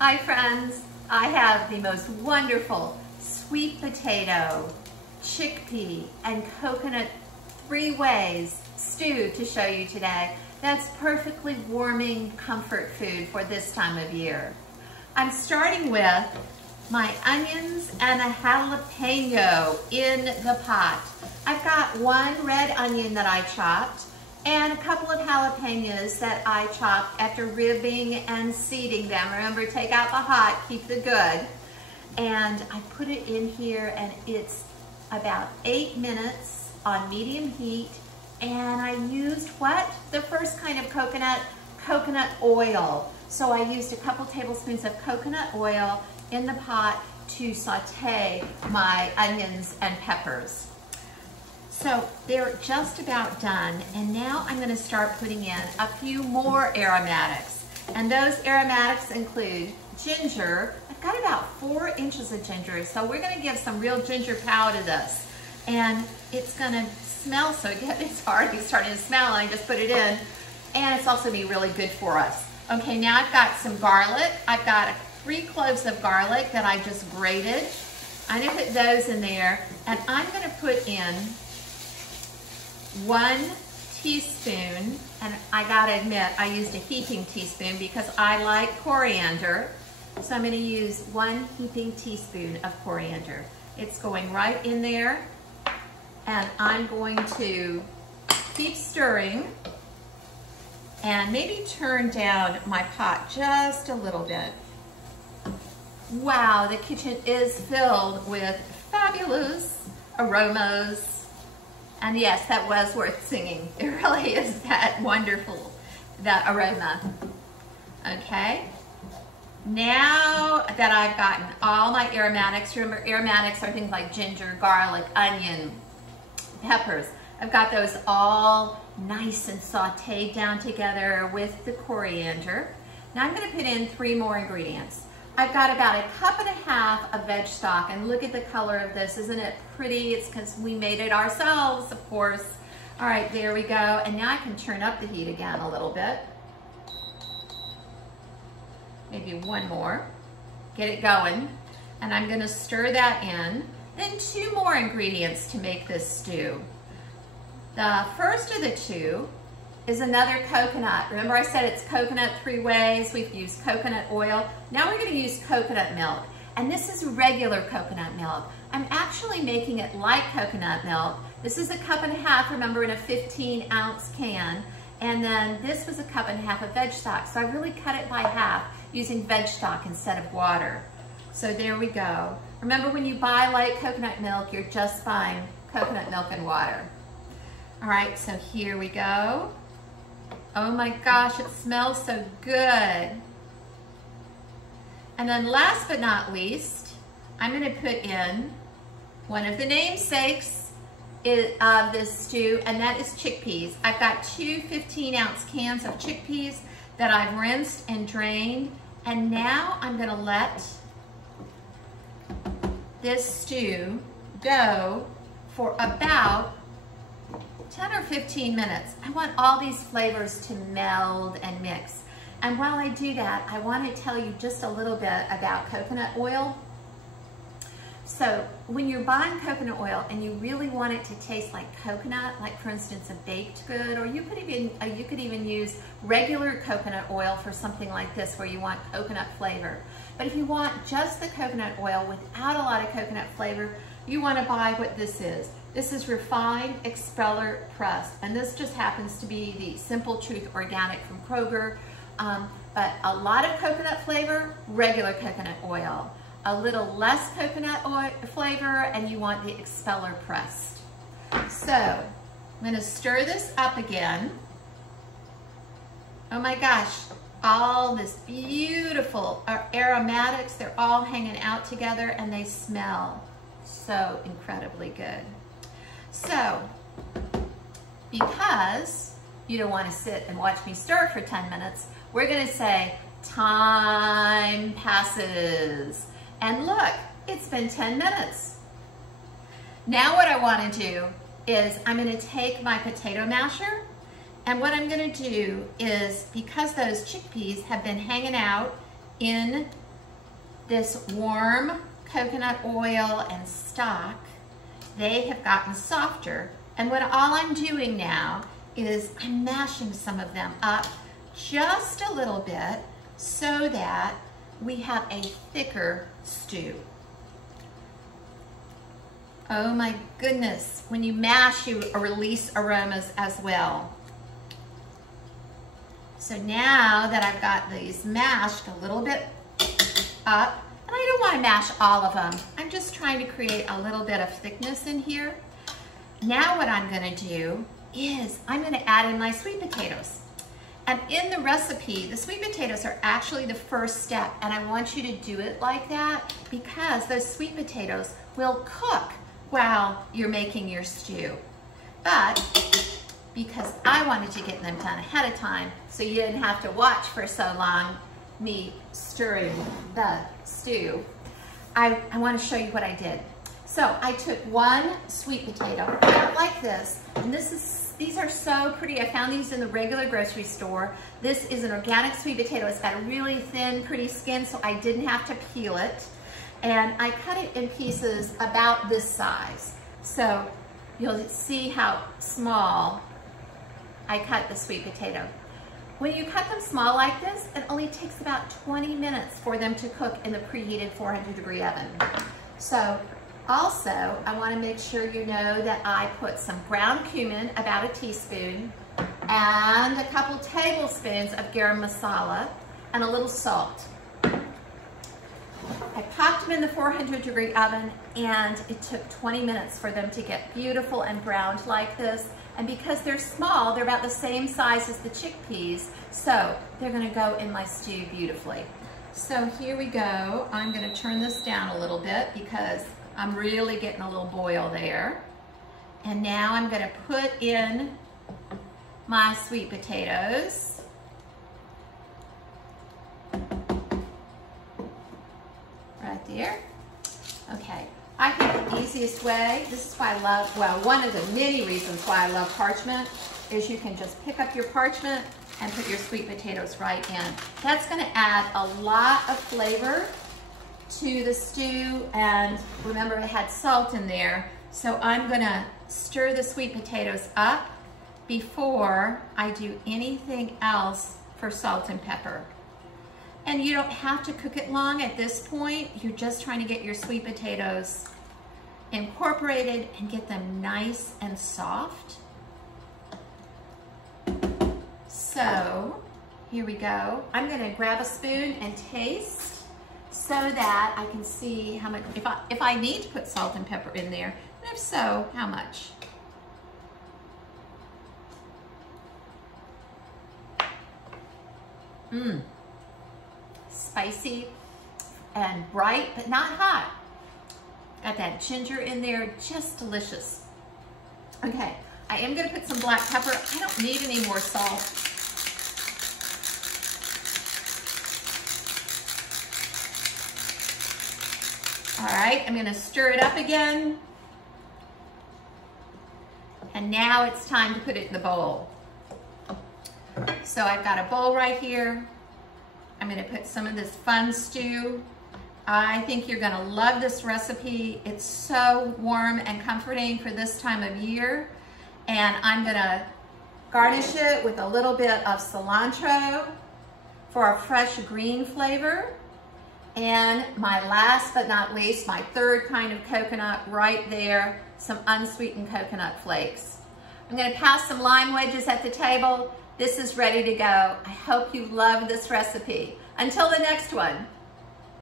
Hi friends, I have the most wonderful sweet potato, chickpea, and coconut 3-ways stew to show you today. That's perfectly warming comfort food for this time of year. I'm starting with my onions and a jalapeno in the pot. I've got one red onion that I chopped and a couple of jalapenos that I chopped after ribbing and seeding them. Remember, take out the hot, keep the good. And I put it in here and it's about 8 minutes on medium heat. And I used what? The first kind of coconut oil. So I used a couple tablespoons of coconut oil in the pot to saute my onions and peppers. So they're just about done, and now I'm going to start putting in a few more aromatics. And those aromatics include ginger. I've got about 4 inches of ginger, so we're going to give some real ginger power to this. And it's going to smell so good. It's already starting to smell, and I just put it in. And it's also going to be really good for us. Okay, now I've got some garlic. I've got 3 cloves of garlic that I just grated. I'm going to put those in there, and I'm going to put in 1 teaspoon, and I gotta admit, I used a heaping teaspoon because I like coriander. So I'm gonna use 1 heaping teaspoon of coriander. It's going right in there, and I'm going to keep stirring and maybe turn down my pot just a little bit. Wow, the kitchen is filled with fabulous aromas. And yes, that was worth singing. It really is that wonderful, that aroma. Okay, now that I've gotten all my aromatics, remember aromatics are things like ginger, garlic, onion, peppers. I've got those all nice and sauteed down together with the coriander. Now I'm gonna put in 3 more ingredients. I've got about 1.5 cups of veg stock, and look at the color of this. Isn't it pretty? It's because we made it ourselves, of course. All right, there we go. And now I can turn up the heat again a little bit. Maybe 1 more. Get it going. And I'm gonna stir that in. Then 2 more ingredients to make this stew. The first of the 2 is another coconut. Remember I said it's coconut 3 ways. We've used coconut oil. Now we're gonna use coconut milk. And this is regular coconut milk. I'm actually making it like coconut milk. This is 1.5 cups, remember, in a 15-ounce can. And then this was 1.5 cups of veg stock. So I really cut it by half using veg stock instead of water. So there we go. Remember, when you buy light coconut milk, you're just buying coconut milk and water. All right, so here we go. Oh my gosh, it smells so good. And then last but not least, I'm gonna put in one of the namesakes of this stew, and that is chickpeas. I've got 2 15-ounce cans of chickpeas that I've rinsed and drained, and now I'm gonna let this stew go for about 10 or 15 minutes. I want all these flavors to meld and mix. And while I do that, I want to tell you just a little bit about coconut oil. So when you're buying coconut oil and you really want it to taste like coconut, like for instance a baked good, or you could even use regular coconut oil for something like this where you want coconut flavor. But if you want just the coconut oil without a lot of coconut flavor, you want to buy what this is. This is refined expeller pressed, and this just happens to be the Simple Truth Organic from Kroger. But a lot of coconut flavor, regular coconut oil. A little less coconut oil flavor, and you want the expeller pressed. So I'm going to stir this up again. Oh my gosh, all this beautiful aromatics, they're all hanging out together, and they smell so incredibly good. So, because you don't want to sit and watch me stir for 10 minutes, we're going to say, time passes. And look, it's been 10 minutes. Now what I want to do is I'm going to take my potato masher, and what I'm going to do is, because those chickpeas have been hanging out in this warm coconut oil and stock, they have gotten softer. And all I'm doing now is I'm mashing some of them up just a little bit so that we have a thicker stew. Oh my goodness, when you mash, you release aromas as well. So now that I've got these mashed a little bit up, and I don't want to mash all of them, I'm just trying to create a little bit of thickness in here. Now what I'm going to do is I'm going to add in my sweet potatoes. And in the recipe, the sweet potatoes are actually the first step, and I want you to do it like that because those sweet potatoes will cook while you're making your stew. But because I wanted to get them done ahead of time so you didn't have to watch for so long me stirring the stew, I want to show you what I did. So I took one sweet potato like this, and these are so pretty. I found these in the regular grocery store. This is an organic sweet potato. It's got a really thin, pretty skin, so I didn't have to peel it. And I cut it in pieces about this size. So you'll see how small I cut the sweet potato. When you cut them small like this, it only takes about 20 minutes for them to cook in the preheated 400-degree oven. So also, I want to make sure you know that I put some ground cumin, about a teaspoon, and a couple tablespoons of garam masala, and a little salt. I popped them in the 400-degree oven, and it took 20 minutes for them to get beautiful and browned like this. And because they're small, they're about the same size as the chickpeas, so they're going to go in my stew beautifully. So here we go. I'm going to turn this down a little bit because I'm really getting a little boil there. And now I'm going to put in my sweet potatoes. Right there. Okay. I think the easiest way, this is why I love, well, one of the many reasons why I love parchment is you can just pick up your parchment and put your sweet potatoes right in. That's going to add a lot of flavor to the stew, and remember it had salt in there, so I'm going to stir the sweet potatoes up before I do anything else for salt and pepper. And you don't have to cook it long at this point. You're just trying to get your sweet potatoes incorporated and get them nice and soft. So here we go. I'm going to grab a spoon and taste so that I can see how much, if I need to put salt and pepper in there, and if so, how much. Spicy and bright, but not hot. Got that ginger in there, just delicious. Okay, I am gonna put some black pepper. I don't need any more salt. All right, I'm gonna stir it up again. And now it's time to put it in the bowl. So I've got a bowl right here. I'm going to put some of this fun stew. I think you're going to love this recipe. It's so warm and comforting for this time of year. And I'm going to garnish it with a little bit of cilantro for a fresh green flavor. And my last but not least, my third kind of coconut right there, some unsweetened coconut flakes. I'm going to pass some lime wedges at the table. This is ready to go. I hope you love this recipe. Until the next one.